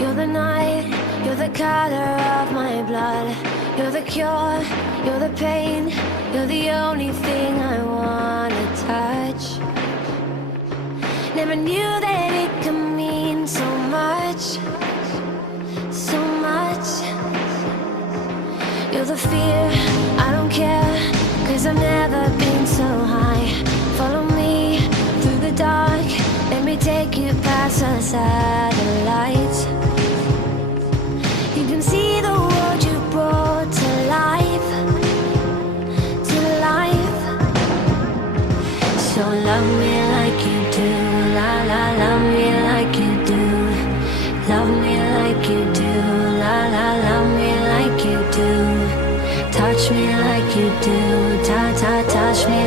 You're the night, you're the color of my blood. You're the cure, you're the pain. You're the only thing I wanna touch. Never knew that it could mean so much, so much. You're the fear, I don't care, 'cause I've never been so high. Follow me through the dark, let me take you past the satellites. You can see the world you brought to life, to life. So love me like you do, la la, love me like you do. Love me like you do, la la, love me like you do. Touch me like you do, ta ta, touch me